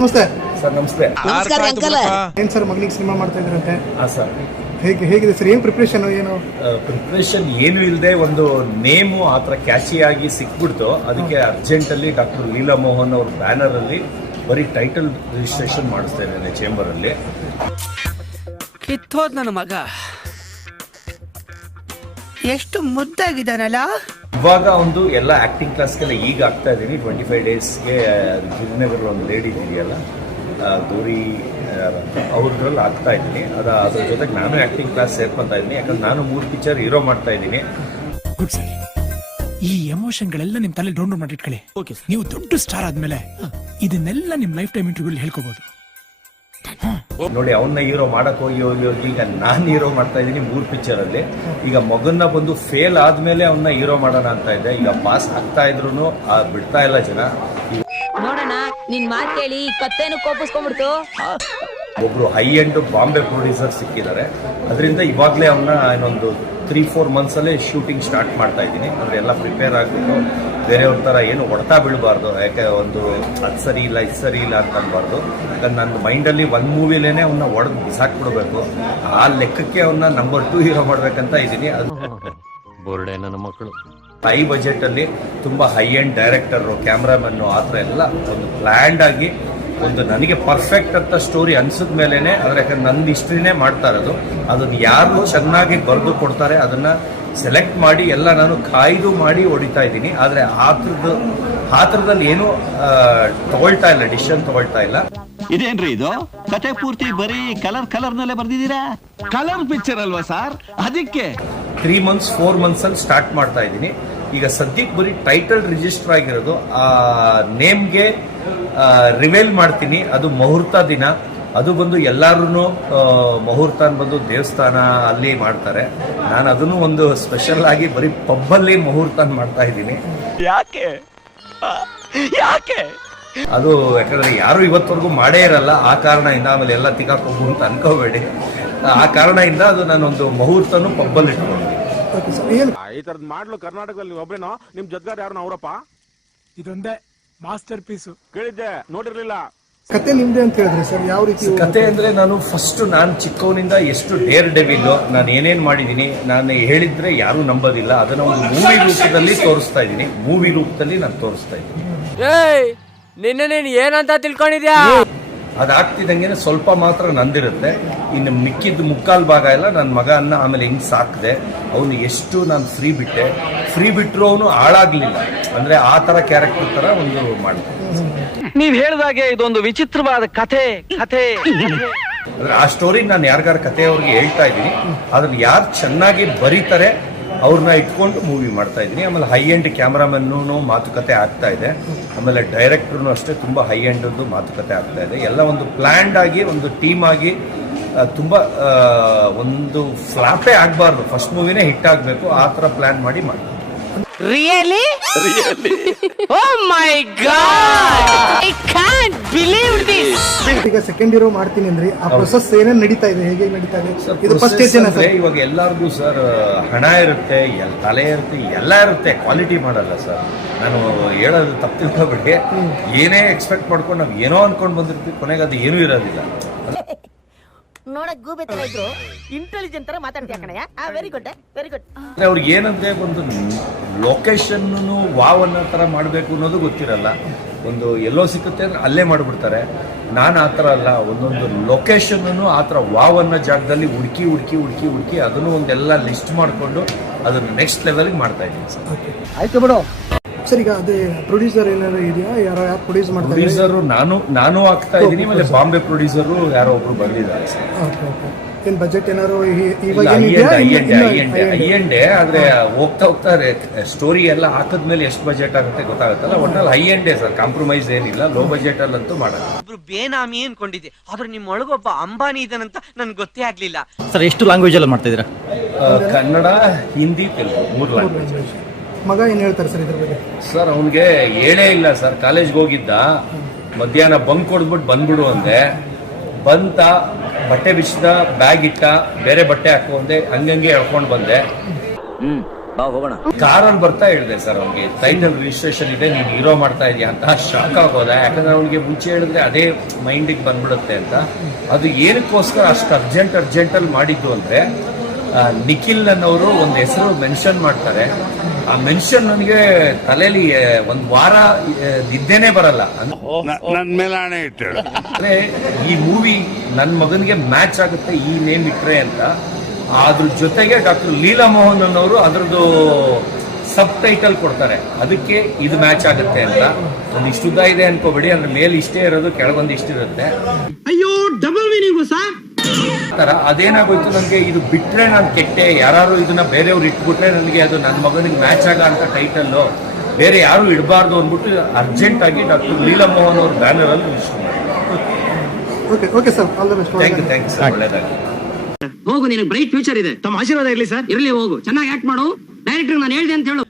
ನಮಸ್ತೆ ಸರ್. ನಮಸ್ತೆ. ನಮಸ್ಕಾರ ಅಂಕಲ್. ಏನ್ ಸರ್ ಮಗನಿಗೆ ಸಿನಿಮಾ ಮಾಡ್ತಾ ಇದ್ರಂತೆ? ಸರ್ ಹೇಗಿದೆ ಸರ್? ಏನ್ ಪ್ರಿಪ್ರೇಷನ್? ಏನು ಪ್ರಿಪ್ರೇಷನ್ ಏನು ಇಲ್ಲದೆ ಒಂದು ನೇಮು ಆ ಥರ ಕ್ಯಾಶಿ ಆಗಿ ಸಿಕ್ಬಿಡ್ತು. ಅದಕ್ಕೆ ಅರ್ಜೆಂಟಲ್ಲಿ ಡಾಕ್ಟರ್ ಲೀಲಾ ಮೋಹನ್ ಅವ್ರ ಬ್ಯಾನರ್ ಅಲ್ಲಿ ಬರೀ ಟೈಟಲ್ ರಿಜಿಸ್ಟ್ರೇಷನ್ ಮಾಡಿಸ್ತಾ ಇದ್ದೇನೆ ಚೇಂಬರ್ ಅಲ್ಲಿ. ಕಿತ್ತೋದ್ ನನ್ನ ಮಗ ಎಷ್ಟು ಮುದ್ದಾಗಿದ್ದಾನಲ್ಲ. ಇವಾಗ ಒಂದು ಎಲ್ಲ ಆಕ್ಟಿಂಗ್ ಕ್ಲಾಸ್ಗೆಲ್ಲ ಈಗ ಆಗ್ತಾ ಇದ್ದೀನಿ. 25 ಡೇಸ್ಗೆ ಗಿರಿನಗರ ಒಂದು ಲೇಡಿ ಇದೆಯಲ್ಲ ಗೌರಿ ಅವ್ರದ್ರಲ್ಲಿ ಆಗ್ತಾ ಇದ್ದೀನಿ. ಅದ್ರ ಜೊತೆಗೆ ನಾನು ಆಕ್ಟಿಂಗ್ ಕ್ಲಾಸ್ ಸೇರ್ಕೊತಾ ಇದ್ದೀನಿ. ಯಾಕಂದ್ರೆ ನಾನು 3 ಪಿಕ್ಚರ್ ಹೀರೋ ಮಾಡ್ತಾ ಇದ್ದೀನಿ. Good sir. ಈ ಎಮೋಷನ್ಗಳೆಲ್ಲ ನಿಮ್ ತಲೆ ಡೌನ್ಲೋಡ್ ಮಾಡಿಟ್ಕೊಳ್ಳಿ. ನೀವು ದೊಡ್ಡ ಸ್ಟಾರ್ ಆದ್ಮೇಲೆ ಇದನ್ನೆಲ್ಲ ನಿಮ್ ಲೈಫ್ ಟೈಮ್ ಇಂಟರ್ವ್ಯೂ ಹೇಳ್ಕೋಬಹುದು. ನೋಡಿ, ಅವನ್ನ ಹೀರೋ ಮಾಡಕ್ ಹೋಗಿ ಈಗ ನಾನು ಹೀರೋ ಮಾಡ್ತಾ ಇದ್ದೀನಿ 3 ಪಿಕ್ಚರ್ ಅಲ್ಲಿ. ಈಗ ಮಗನ್ನ ಬಂದು ಫೇಲ್ ಆದ್ಮೇಲೆ ಅವನ್ನ ಹೀರೋ ಮಾಡೋಣ ಅಂತ ಇದ್ದೆ. ಈಗ ಪಾಸ್ ಆಗ್ತಾ ಇದ್ರು ಬಿಡ್ತಾ ಇಲ್ಲ ಜನ. ನೋಡೋಣ ನಿನ್ ಮಾತ್ ಕೇಳಿ ಕತ್ತೇನು ಕೋಪಿಸ್ಕೊಂಡ್ಬಿಡ್ತು. ಒಬ್ರು ಹೈ ಎಂಡ್ ಬಾಂಬೆ ಪ್ರೊಡ್ಯೂಸರ್ ಸಿಕ್ಕಿದ್ದಾರೆ. ಅದರಿಂದ ಇವಾಗಲೇ ಅವನ್ನ ಇನ್ನೊಂದು 3-4 ಮಂತ್ಸ್ ಅಲ್ಲೇ ಶೂಟಿಂಗ್ ಸ್ಟಾರ್ಟ್ ಮಾಡ್ತಾ ಇದ್ದೀನಿ. ಅಂದ್ರೆ ಎಲ್ಲ ಪ್ರಿಪೇರ್ ಆಗ್ಬಿಟ್ಟು ಬೇರೆಯವ್ರ ತರ ಏನು ಹೊಡ್ತಾ ಬಿಡಬಾರ್ದು. ಯಾಕೆ ಒಂದು ಅದು ಸರಿ ಇಲ್ಲ ಇದು ಸರಿ ಇಲ್ಲ ಅಂತ ಅನ್ಬಾರ್ದು. ಯಾಕಂದ್ರೆ ನನ್ನ ಮೈಂಡಲ್ಲಿ ಒಂದು ಮೂವಿಲೇನೆ ಅವನ್ನ ಹೊಡೆದು ಬಿಸಾಕ್ಬಿಡ್ಬೇಕು. ಆ ಲೆಕ್ಕಕ್ಕೆ ಅವನ್ನ ನಂಬರ್ 2 ಹೀರೋ ಮಾಡ್ಬೇಕಂತ ಇದ್ದೀನಿ. ಅದು ಬೋರ್ಡೆ ನನ್ನ ಮಕ್ಕಳು ಹೈ ಬಜೆಟ್ ಅಲ್ಲಿ ತುಂಬಾ ಹೈ ಎಂಡ್ ಡೈರೆಕ್ಟರ್, ಕ್ಯಾಮ್ರಾಮನ್ ಆ ಥರ ಎಲ್ಲ ಒಂದು ಪ್ಲ್ಯಾಂಡ್ ಆಗಿ ಒಂದು ನನಗೆ ಪರ್ಫೆಕ್ಟ್ ಅಂತ ಸ್ಟೋರಿ ಅನ್ಸಿದ ಮೇಲೇನೆ. ಅದ್ರ ಯಾಕಂದ್ರೆ ನನ್ನ ಹಿಸ್ಟ್ರಿನೇ ಮಾಡ್ತಾ ಇರೋದು. ಅದನ್ನ ಯಾರು ಚೆನ್ನಾಗಿ ಬರೆದು ಕೊಡ್ತಾರೆ ಅದನ್ನ ಸೆಲೆಕ್ಟ್ ಮಾಡಿ ಎಲ್ಲ ನಾನು ಕಾಯ್ದು ಮಾಡಿ ಹೊಡಿತಾ ಇದ್ದೀನಿ. ಆದ್ರೆ ಆ ಥರದಲ್ಲಿ ಏನು ತಗೊಳ್ತಾ ಇಲ್ಲ, ಡಿಸಿಷನ್ ತಗೊಳ್ತಾ ಇಲ್ಲ. ಇದೇನ್ರಿ ಇದು? ಕತೆ ಪೂರ್ತಿ ಬರೀ ಕಲರ್ನಲ್ಲೇ ಬರ್ದಿದ್ದೀರಾ? ಕಲರ್ ಪಿಕ್ಚರ್ ಅಲ್ವಾ ಸರ್? ಅದಕ್ಕೆ 3 ಮಂತ್ಸ್ 4 ಮಂತ್ಸ್ ಅಲ್ಲಿ ಸ್ಟಾರ್ಟ್ ಮಾಡ್ತಾ ಇದ್ದೀನಿ. ಈಗ ಸದ್ಯಕ್ಕೆ ಬರೀ ಟೈಟಲ್ ರಿಜಿಸ್ಟರ್ ಆಗಿರೋದು. ಆ ನೇಮ್ಗೆ ರಿವೇಲ್ ಮಾಡ್ತೀನಿ. ಅದು ಮುಹೂರ್ತ ದಿನ. ಅದು ಬಂದು ಎಲ್ಲಾರು ಮುಹೂರ್ತ ಬಂದು ದೇವಸ್ಥಾನ ಅಲ್ಲಿ ಮಾಡ್ತಾರೆ. ನಾನು ಅದನ್ನು ಒಂದು ಸ್ಪೆಷಲ್ ಆಗಿ ಬರೀ ಪಬ್ಬಲ್ಲಿ ಮುಹೂರ್ತ ಮಾಡ್ತಾ ಇದ್ದೀನಿ. ಯಾಕೆ ಅದು ಯಾಕಂದ್ರೆ ಯಾರು ಇವತ್ತವರೆಗೂ ಮಾಡೇ ಇರಲ್ಲ. ಆ ಕಾರಣದಿಂದ ಆಮೇಲೆ ಎಲ್ಲ ತಿಕ್ಕಾಕೋಗು ಅಂತ ಅನ್ಕೋಬೇಡಿ. ಆ ಕಾರಣದಿಂದ ಅದು ನಾನೊಂದು ಮುಹೂರ್ತನು ಪಬ್ಬಲ್ಲಿ ಇಟ್ಕೊಂಡು. ಈ ತರದ್ ಮಾಡ್ಲು ಕರ್ನಾಟಕದಲ್ಲಿ ಒಬ್ರೇನೋ ನಿಮ್ ಜೊತೆಗಾರ ಯಾರು ಅವರಪ್ಪ? ಇದೊಂದೇ ಮಾಸ್ಟರ್ ಪೀಸು. ಕೇಳಿದ್ದೆ, ನೋಡಿರ್ಲಿಲ್ಲ. ಕತೆ ನಿಮ್ದೆ ಅಂತ ಹೇಳಿದ್ರೆ ಸರ್, ಯಾವ ರೀತಿ ಕತೆ ಅಂದ್ರೆ ನಾನು ಚಿಕ್ಕವನಿಂದ ಎಷ್ಟು ಡೇರ್ ಡೆವಿಲ್ ನಾನು ಏನೇನ್ ಮಾಡಿದೀನಿ, ನಾನು ಹೇಳಿದ್ರೆ ಯಾರು ನಂಬೋದಿಲ್ಲ. ಅದನ್ನ ಒಂದು ಮೂವಿ ರೂಪದಲ್ಲಿ ತೋರಿಸ್ತಾ ಇದ್ದೀನಿ. ಮೂವಿ ರೂಪದಲ್ಲಿ ನಾನು ತೋರಿಸ್ತಾ ಇದ್ದೀನಿ. ನಿನ್ನೆ ನೀನ್ ಏನಂತ ತಿಳ್ಕೊಂಡಿದ್ಯಾ? ಅದಾಗ್ತಿದ್ದಂಗೆ ಸ್ವಲ್ಪ ಮಾತ್ರ ನಂದಿರುತ್ತೆ. ಇನ್ನು ಮಿಕ್ಕಿದ್ದು ಮುಕ್ಕಾಲ್ ಭಾಗ ಎಲ್ಲ ನನ್ನ ಮಗನ್ನ ಆಮೇಲೆ ಹಿಂಗ್ ಸಾಕ್ದೆ. ಅವನು ಎಷ್ಟು ನಾನು ಫ್ರೀ ಬಿಟ್ರು ಅವನು ಹಾಳಾಗ್ಲಿಲ್ಲ. ಅಂದ್ರೆ ಆ ತರ ಕ್ಯಾರೆಕ್ಟರ್ ತರ ಒಂದು ಮಾಡ್ತಾರೆ. ನೀವ್ ಹೇಳಿದಾಗೆ ಇದೊಂದು ವಿಚಿತ್ರವಾದ ಕಥೆ. ಅಂದ್ರೆ ಆ ಸ್ಟೋರಿ ನಾನು ಯಾರಿಗಾರ ಕಥೆಯವ್ರಿಗೆ ಹೇಳ್ತಾ ಇದ್ದೀನಿ. ಅದನ್ನ ಯಾರು ಚೆನ್ನಾಗಿ ಬರೀತಾರೆ ಅವ್ರನ್ನ ಇಟ್ಕೊಂಡು ಮೂವಿ ಮಾಡ್ತಾ ಇದ್ದೀನಿ. ಆಮೇಲೆ ಹೈ ಎಂಡ್ ಕ್ಯಾಮ್ರಾಮನ್ನು ಮಾತುಕತೆ ಆಗ್ತಾ ಇದೆ. ಆಮೇಲೆ ಡೈರೆಕ್ಟರ್ನು ಅಷ್ಟೇ ತುಂಬಾ ಹೈ ಎಂಡ್ ಮಾತುಕತೆ ಆಗ್ತಾ ಇದೆ. ಎಲ್ಲ ಒಂದು ಪ್ಲಾನ್ಡ್ ಆಗಿ ಒಂದು ಟೀಮ್ ಆಗಿ ತುಂಬಾ ಒಂದು ಫ್ಲಾಪೇ ಆಗ್ಬಾರ್ದು. ಫಸ್ಟ್ ಮೂವಿನೇ ಹಿಟ್ ಆಗ್ಬೇಕು. ಆ ತರ ಪ್ಲಾನ್ ಮಾಡಿ ಮಾಡ್ತೀವಿ. Really? Oh my God, I can't believe this. ಈಗ ಸೆಕೆಂಡ್ ಹೀರೋ ಮಾಡ್ತೀನಿ ಅಂದ್ರೆ ಆ ಪ್ರೊಸೆಸ್ ಏನೇನು ನಡೀತಾ ಇದೆ, ಹೇಗೆ ನಡೀತಾ ಇದೆ? ಇದು ಫಸ್ಟ್ ಸ್ಟೇಜ್ ಅಂದ್ರೆ ಇವಾಗ ಎಲ್ಲಾರ್ಗು ಸರ್ ಹಣ ಇರುತ್ತೆ, ತಲೆ ಇರುತ್ತೆ, ಎಲ್ಲ ಇರುತ್ತೆ. ಕ್ವಾಲಿಟಿ ಮಾಡಲ್ಲ ಸರ್. ನಾನು ಹೇಳೋದು ತಪ್ಪು ತಿಳ್ಕೊಬೇಡಿ. ಏನೇ ಎಕ್ಸ್ಪೆಕ್ಟ್ ಮಾಡ್ಕೊಂಡು ನಾವು ಏನೋ ಅನ್ಕೊಂಡ್ ಬಂದಿರ್ತೀವಿ, ಕೊನೆಗೆ ಅದು ಏನೂ ಇರೋದಿಲ್ಲ. ನೋಡಕ್ ಗೂಬೆ ತರ ಇದ್ರು ಇಂಟೆಲಿಜೆಂಟ್ ತರ ಮಾತಾಡ್ತೀಯ ಕಣಯ್ಯ. Very good. ಅವ್ರಿಗೆ ಏನಂದ್ರೆ ಒಂದು ಲೊಕೇಶನ್ ವಾವ್ ಅನ್ನೋ ತರ ಮಾಡ್ಬೇಕು ಅನ್ನೋದು ಗೊತ್ತಿರಲ್ಲ. ಒಂದು ಎಲ್ಲೋ ಸಿಕ್ಕುತ್ತೆ ಅಂದ್ರೆ ಅಲ್ಲೇ ಮಾಡ್ಬಿಡ್ತಾರೆ. ನಾನು ಆ ಥರ ಅಲ್ಲ. ಒಂದೊಂದು ಲೊಕೇಶನ್ ಆ ಥರ ವಾವ್ ಅನ್ನೋ ಜಾಗದಲ್ಲಿ ಹುಡುಕಿ ಅದನ್ನು ಒಂದೆಲ್ಲ ಲಿಸ್ಟ್ ಮಾಡಿಕೊಂಡು ಅದನ್ನು ನೆಕ್ಸ್ಟ್ ಲೆವೆಲ್ಗೆ ಮಾಡ್ತಾ ಇದ್ದೀನಿ ಸರ್. ಆಯ್ತು ಬಿಡು ಸರ್. ಈಗ ಅದೇ ಪ್ರೊಡ್ಯೂಸರ್ ಏನಾದ್ರು ಇದೆಯಾ? ಯಾರು ಪ್ರೊಡ್ಯೂಸ್ ಮಾಡ್ತಾರೆ? ಪ್ರೊಡ್ಯೂಸರ್ ನಾನು ಆಗ್ತಾ ಇದ್ದೀನಿ. ಆಮೇಲೆ ಬಾಂಬೆ ಪ್ರೊಡ್ಯೂಸರು ಯಾರೋ ಒಬ್ರು ಬಂದಿದ್ದಾರೆ ಸರ್. ಏನ್ ಬಜೆಟ್ ಏನಾದ್ರು ಹೈ-ಎಂಡೇ. ಆದ್ರೆ ಹೋಗ್ತಾ ಸ್ಟೋರಿ ಎಲ್ಲ ಹಾಕಿದ್ಮೇಲೆ ಎಷ್ಟು ಬಜೆಟ್ ಆಗುತ್ತೆ ಗೊತ್ತಾಗುತ್ತಲ್ಲ. ಒಟ್ನಲ್ಲಿ ಹೈ-ಎಂಡೇ ಸರ್. ಕಾಂಪ್ರಮೈಸ್ ಏನಿಲ್ಲ. ಲೋ ಬಜೆಟ್ ಅಲ್ಲಂತೂ ಮಾಡಲ್ಲ. ಒಬ್ರು ಬೇನಾಮಿ ಅನ್ಕೊಂಡಿದ್ದೆ, ಆದ್ರೆ ನಿಮ್ ಒಳಗೊಬ್ಬ ಅಂಬಾನಿ ಇದಾನಂತ ನನ್ಗೆ ಗೊತ್ತೇ ಆಗ್ಲಿಲ್ಲ. ಸರ್, ಎಷ್ಟು ಲ್ಯಾಂಗ್ವೇಜ್ ಅಲ್ಲಿ ಮಾಡ್ತಾ ಇದೀರಾ? ಕನ್ನಡ, ಹಿಂದಿ, ತೆಲುಗು 3 ಲ್ಯಾಂಗ್ವೇಜ್. ಮಗ ಏನ್ ಹೇಳ್ತಾರೆ ಸರ್ ಇದ್ರ ಬಗ್ಗೆ? ಸರ್ ಅವನಿಗೆ ಹೇಳೇ ಇಲ್ಲ ಸರ್. ಕಾಲೇಜ್ಗೆ ಹೋಗಿದ್ದ, ಮಧ್ಯಾಹ್ನ ಬಂಕ್ ಕೊಡ್ಬಿಟ್ಟು ಬಂದ್ಬಿಡು ಅಂದೆ. ಬಂತ, ಬಟ್ಟೆ ಬಿಚ್ಚಿದ, ಬ್ಯಾಗ್ ಇಟ್ಟ, ಬೇರೆ ಬಟ್ಟೆ ಹಾಕು ಅಂದೆ. ಹಂಗಂಗೆ ಹೇಳ್ಕೊಂಡು ಬಂದೆ. ಕಾರಲ್ಲಿ ಬರ್ತಾ ಹೇಳಿದೆ ಸರ್ ಅವ್ನಿಗೆ ಟೈಟಲ್ ರಿಜಿಸ್ಟ್ರೇಷನ್ ಇದೆ, ನೀನು ಹೀರೋ ಮಾಡ್ತಾ ಇದೀಯ ಅಂತ. ಶಾಕ್ ಆಗೋದ, ಯಾಕಂದ್ರೆ ಅವ್ನಿಗೆ ಮುಂಚೆ ಹೇಳಿದ್ರೆ ಅದೇ ಮೈಂಡಿಗೆ ಬಂದ್ಬಿಡುತ್ತೆ ಅಂತ. ಅದು ಏನಕ್ಕೋಸ್ಕರ ಅಷ್ಟು ಅರ್ಜೆಂಟಲ್ಲಿ ಮಾಡಿದ್ದು ಅಂದ್ರೆ ನಿಖಿಲ್ ಅನ್ನೋರು ಒಂದು ಹೆಸರು ಮೆನ್ಷನ್ ಮಾಡ್ತಾರೆ. ಆ ಮೆನ್ಷನ್ ನನಗೆ ತಲೆಯಲ್ಲಿ ಒಂದು ವಾರ ನಿದ್ದೆನೇ ಬರಲ್ಲ. ನನ್ ಮೇಲೆ ಆಣೆ ಇಟ್ಟು ಅಂದ್ರೆ ಈ ಮೂವಿ ನನ್ನ ಮಗನಿಗೆ ಮ್ಯಾಚ್ ಆಗುತ್ತೆ ಈ ನೇಮ್ ಇಟ್ರೆ ಅಂತ. ಅದ್ರ ಜೊತೆಗೆ ಡಾಕ್ಟರ್ ಲೀಲಾ ಮೋಹನ್ ಅನ್ನೋರು ಅದ್ರದ್ದು ಸಬ್ ಟೈಟಲ್ ಕೊಡ್ತಾರೆ, ಅದಕ್ಕೆ ಇದು ಮ್ಯಾಚ್ ಆಗುತ್ತೆ ಅಂತ. ಒಂದು ಇಷ್ಟುದ್ದ ಇದೆ ಅನ್ಕೋಬೇಡಿ, ಅದ್ರ ಮೇಲೆ ಇಷ್ಟೇ ಇರೋದು, ಕೆಳಗೊಂದು ಇಷ್ಟಿರುತ್ತೆ. ಅಯ್ಯೋ ಡಬಲ್ ಮೀನಿಂಗು ಸರ್. ತರ ಅದೇನಾಗೋಯ್ತು, ನನಗೆ ಇದು ಬಿಟ್ರೆ ನಾನು ಕೆಟ್ಟೆ, ಯಾರು ಇದನ್ನ ಬೇರೆಯವ್ರು ಇಟ್ಬಿಟ್ರೆ ನನಗೆ ಅದು ನನ್ನ ಮಗನಿಗೆ ಮ್ಯಾಚ್ ಆಗ ಅಂತ ಟೈಟಲ್ಲು ಬೇರೆ ಯಾರು ಇಡಬಾರ್ದು ಅಂದ್ಬಿಟ್ಟು ಅರ್ಜೆಂಟ್ ಆಗಿ ಡಾಕ್ಟರ್ ಲೀಲಾ ಮೋಹನ್ ಅವ್ರ ಬ್ಯಾನರ್ ಅಲ್ಲಿ ರಿಜಿಸ್ಟರ್ ಮಾಡಿ. Okay sir, all the best. Thank you sir, ಒಳ್ಳೇದಾಗಿ. ಹೋಗು, ನಿನಗೆ ಬ್ರೈಟ್ ಫ್ಯೂಚರ್ ಇದೆ. ತಮ್ಮ ಆಶೀರ್ವಾದ ಇರಲಿ ಸರ್. ಇರಲಿ, ಹೋಗು, ಚೆನ್ನಾಗಿ ಆಕ್ಟ್ ಮಾಡು. ಡೈರೆಕ್ಟರ್ ನಾನು ಹೇಳ್ದೆ ಅಂತ ಹೇಳು.